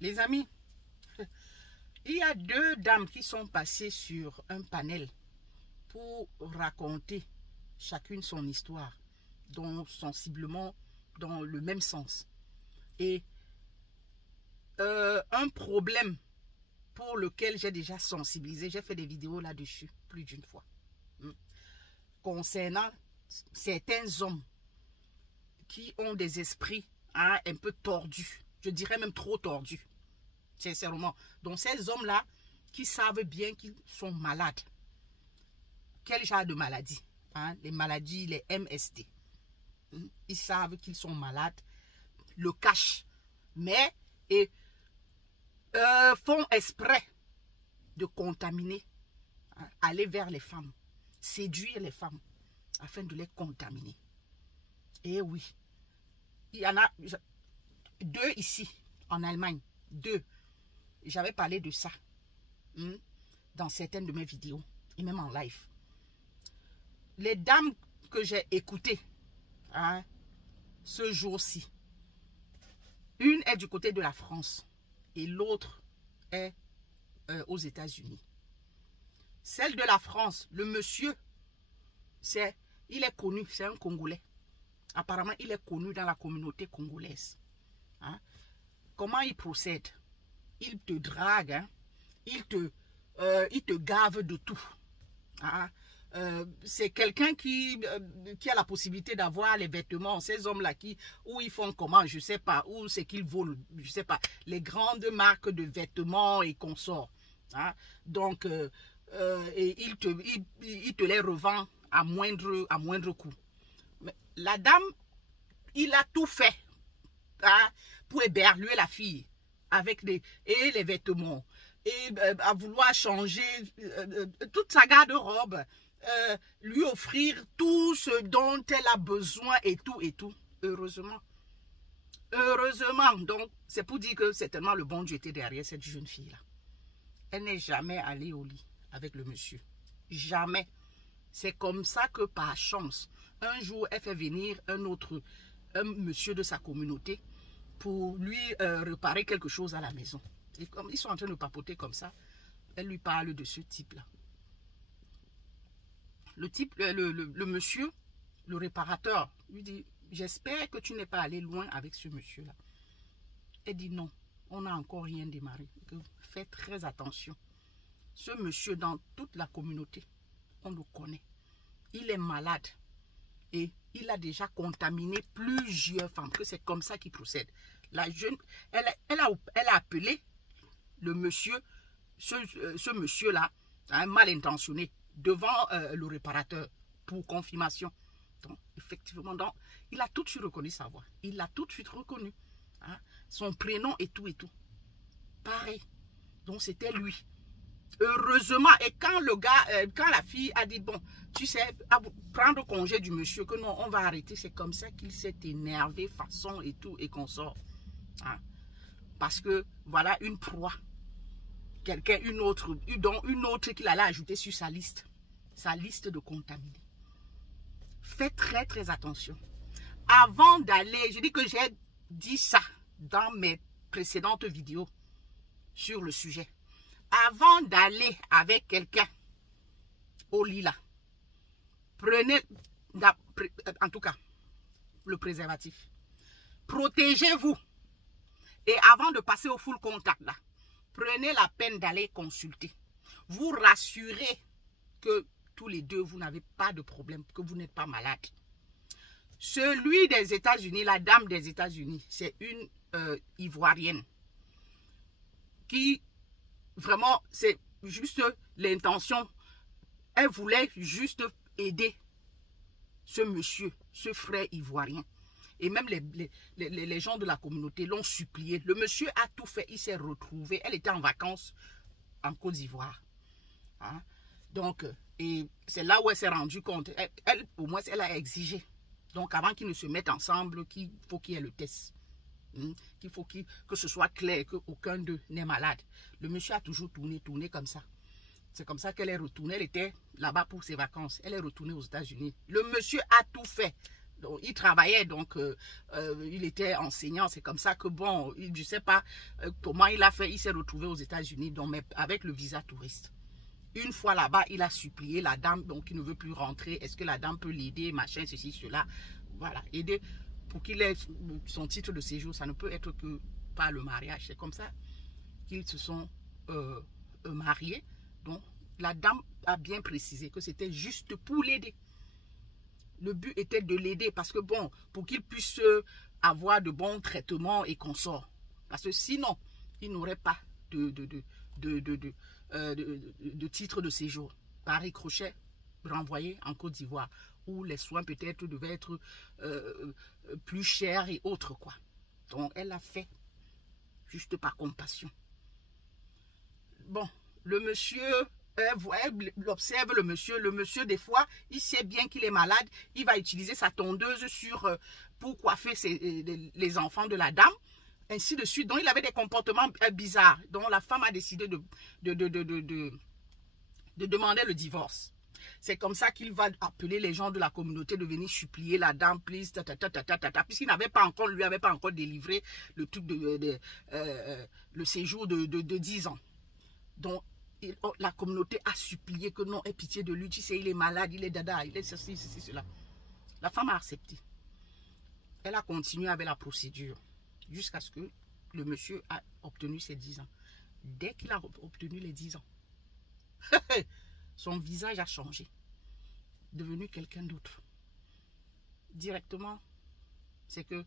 Les amis, il y a deux dames qui sont passées sur un panel pour raconter chacune son histoire, donc sensiblement dans le même sens. Et un problème pour lequel j'ai déjà sensibilisé, j'ai fait des vidéos là-dessus plus d'une fois, concernant certains hommes qui ont des esprits un peu tordus, je dirais même trop tordus, sincèrement. Donc ces hommes-là qui savent bien qu'ils sont malades. Quel genre de maladie? Les maladies, les MST. Ils savent qu'ils sont malades, le cachent, mais font exprès de contaminer, aller vers les femmes, séduire les femmes afin de les contaminer. Et oui, il y en a deux ici en Allemagne, deux. J'avais parlé de ça dans certaines de mes vidéos et même en live. Les dames que j'ai écoutées ce jour-ci, une est du côté de la France et l'autre est aux États-Unis. Celle de la France, le monsieur, il est connu, c'est un Congolais. Apparemment, il est connu dans la communauté congolaise. Comment il procède? Il te drague, il te gave de tout. C'est quelqu'un qui a la possibilité d'avoir les vêtements. Ces hommes-là où ils font comment, je ne sais pas, où c'est qu'ils volent, je ne sais pas, les grandes marques de vêtements et consorts. Donc, et il te les revend à moindre coût. Mais la dame, il a tout fait pour éberluer la fille avec les vêtements et à vouloir changer toute sa garde-robe, lui offrir tout ce dont elle a besoin et tout. Heureusement. Donc c'est pour dire que certainement le bon Dieu était derrière cette jeune fille-là. Elle n'est jamais allée au lit avec le monsieur. Jamais. C'est comme ça que par chance, un jour, elle fait venir un monsieur de sa communauté pour lui réparer quelque chose à la maison. Et comme ils sont en train de papoter comme ça, elle lui parle de ce type-là. Le monsieur, le réparateur, lui dit, j'espère que tu n'es pas allé loin avec ce monsieur-là. Elle dit non, on n'a encore rien démarré. Fais très attention. Ce monsieur, dans toute la communauté, on le connaît. Il est malade et il a déjà contaminé plusieurs femmes, que c'est comme ça qu'il procède. La jeune, elle a appelé le monsieur, ce monsieur-là, mal intentionné, devant le réparateur pour confirmation. Donc, effectivement, il a tout de suite reconnu sa voix. Il l'a tout de suite reconnu. Son prénom et tout. Pareil. Donc, c'était lui. Heureusement, et quand quand la fille a dit, bon, tu sais, prendre congé du monsieur, que non, on va arrêter, c'est comme ça qu'il s'est énervé, façon et tout, et qu'on sort. Parce que, voilà une proie. Quelqu'un, une autre qu'il allait ajouter sur sa liste de contaminés. Faites très, très attention. Avant d'aller, je dis que j'ai dit ça dans mes précédentes vidéos sur le sujet. Avant d'aller avec quelqu'un au lit là, prenez, en tout cas, le préservatif. Protégez-vous. Et avant de passer au full contact là, prenez la peine d'aller consulter. Vous rassurez que tous les deux, vous n'avez pas de problème, que vous n'êtes pas malade. Celui des États-Unis, la dame des États-Unis, c'est une Ivoirienne qui, vraiment, c'est juste l'intention. Elle voulait juste aider ce monsieur, ce frère ivoirien. Et même les gens de la communauté l'ont supplié. Le monsieur a tout fait, il s'est retrouvé. Elle était en vacances en Côte d'Ivoire. Donc, et c'est là où elle s'est rendue compte. Elle, au moins, elle a exigé. Donc, avant qu'ils ne se mettent ensemble, qu'il faut qu'il y ait le test. Qu'il faut que ce soit clair, qu'aucun d'eux n'est malade. Le monsieur a toujours tourné comme ça. C'est comme ça qu'elle est retournée. Elle était là-bas pour ses vacances. Elle est retournée aux États-Unis. Le monsieur a tout fait Donc, il travaillait, donc il était enseignant. C'est comme ça que, bon, je ne sais pas comment il a fait. Il s'est retrouvé aux États-Unis, donc, mais avec le visa touriste. Une fois là-bas, il a supplié la dame, donc il ne veut plus rentrer. Est-ce que la dame peut l'aider, machin, ceci, cela. Voilà, aider pour qu'il ait son titre de séjour. Ça ne peut être que par le mariage. C'est comme ça qu'ils se sont mariés. Donc, la dame a bien précisé que c'était juste pour l'aider. Le but était de l'aider parce que, bon, pour qu'il puisse avoir de bons traitements et consorts. Parce que sinon, il n'aurait pas de titre de séjour. Par ricochet, renvoyé en Côte d'Ivoire, où les soins peut-être devaient être plus chers et autres, quoi. Donc, elle l'a fait juste par compassion. Bon, le monsieur, elle observe le monsieur, des fois, il sait bien qu'il est malade, il va utiliser sa tondeuse pour coiffer les enfants de la dame, ainsi de suite. Donc, il avait des comportements bizarres. Donc, la femme a décidé de demander le divorce. C'est comme ça qu'il va appeler les gens de la communauté de venir supplier la dame, please, puisqu'il n'avait pas encore, lui avait pas encore délivré le truc le séjour de 10 ans. Donc, la communauté a supplié que non, aie pitié de lui, tu sais, il est malade, il est dada, il est ceci, cela. La femme a accepté. Elle a continué avec la procédure jusqu'à ce que le monsieur a obtenu ses 10 ans. Dès qu'il a obtenu les 10 ans, son visage a changé, devenu quelqu'un d'autre. Directement, c'est que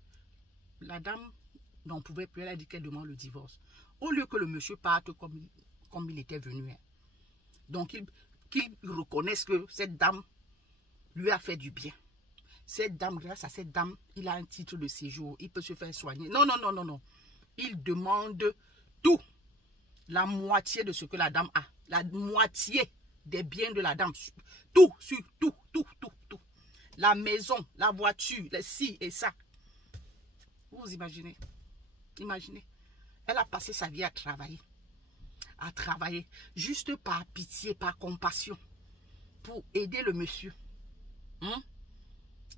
la dame n'en pouvait plus, elle a dit qu'elle demande le divorce. Au lieu que le monsieur parte comme il était venu. Donc, qu'il reconnaisse que cette dame lui a fait du bien. Cette dame, grâce à cette dame, il a un titre de séjour, il peut se faire soigner. Non, non, non, non, non. Il demande tout. La moitié de ce que la dame a. La moitié des biens de la dame. Tout, tout. La maison, la voiture, les ci et ça. Vous imaginez? Imaginez. Elle a passé sa vie à travailler. Juste par pitié, par compassion, pour aider le monsieur.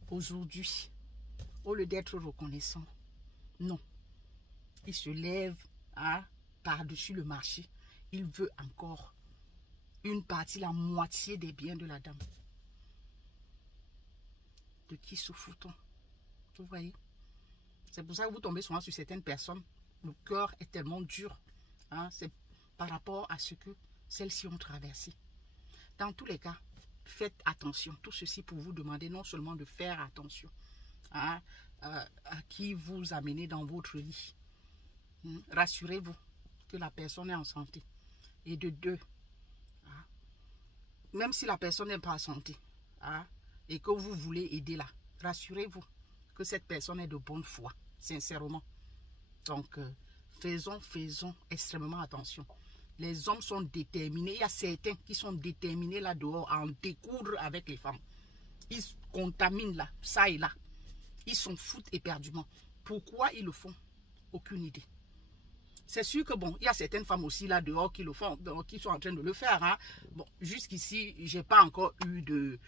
Aujourd'hui, au lieu d'être reconnaissant, non. Il se lève par-dessus le marché. Il veut encore une partie, la moitié des biens de la dame. De qui se fout-on? Vous voyez? C'est pour ça que vous tombez souvent sur certaines personnes. Le cœur est tellement dur. C'est par rapport à ce que celles-ci ont traversé. Dans tous les cas, faites attention. Tout ceci pour vous demander non seulement de faire attention à qui vous amenez dans votre lit. Rassurez-vous que la personne est en santé. Et de deux, même si la personne n'est pas en santé et que vous voulez aider là, rassurez-vous que cette personne est de bonne foi, sincèrement. Donc, faisons extrêmement attention. Les hommes sont déterminés. Il y a certains qui sont déterminés là dehors à en découdre avec les femmes. Ils contaminent là, ça et là. Ils s'en foutent éperdument. Pourquoi ils le font? Aucune idée. C'est sûr que bon, il y a certaines femmes aussi là dehors qui le font, qui sont en train de le faire. Bon, jusqu'ici, je n'ai pas encore eu de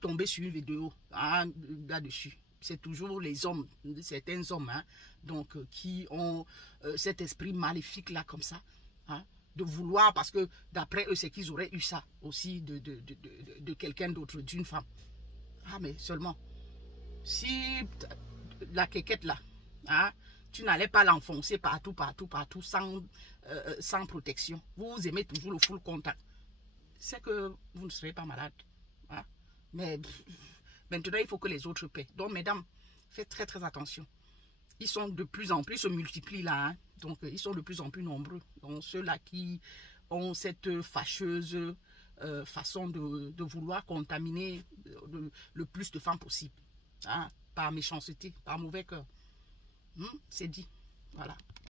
tomber sur une vidéo là-dessus. C'est toujours les hommes, certains hommes, donc qui ont cet esprit maléfique là comme ça, de vouloir, parce que d'après eux, c'est qu'ils auraient eu ça aussi de quelqu'un d'autre, d'une femme. Mais seulement, si la quéquette là, tu n'allais pas l'enfoncer partout, sans protection. Vous aimez toujours le full contact. C'est que vous ne serez pas malade. Mais maintenant, il faut que les autres paient. Donc, mesdames, faites très, très attention. Ils sont de plus en plus, ils se multiplient là. Donc, ils sont de plus en plus nombreux. Donc, ceux-là qui ont cette fâcheuse façon de vouloir contaminer le plus de femmes possible. Par méchanceté, par mauvais cœur. C'est dit. Voilà.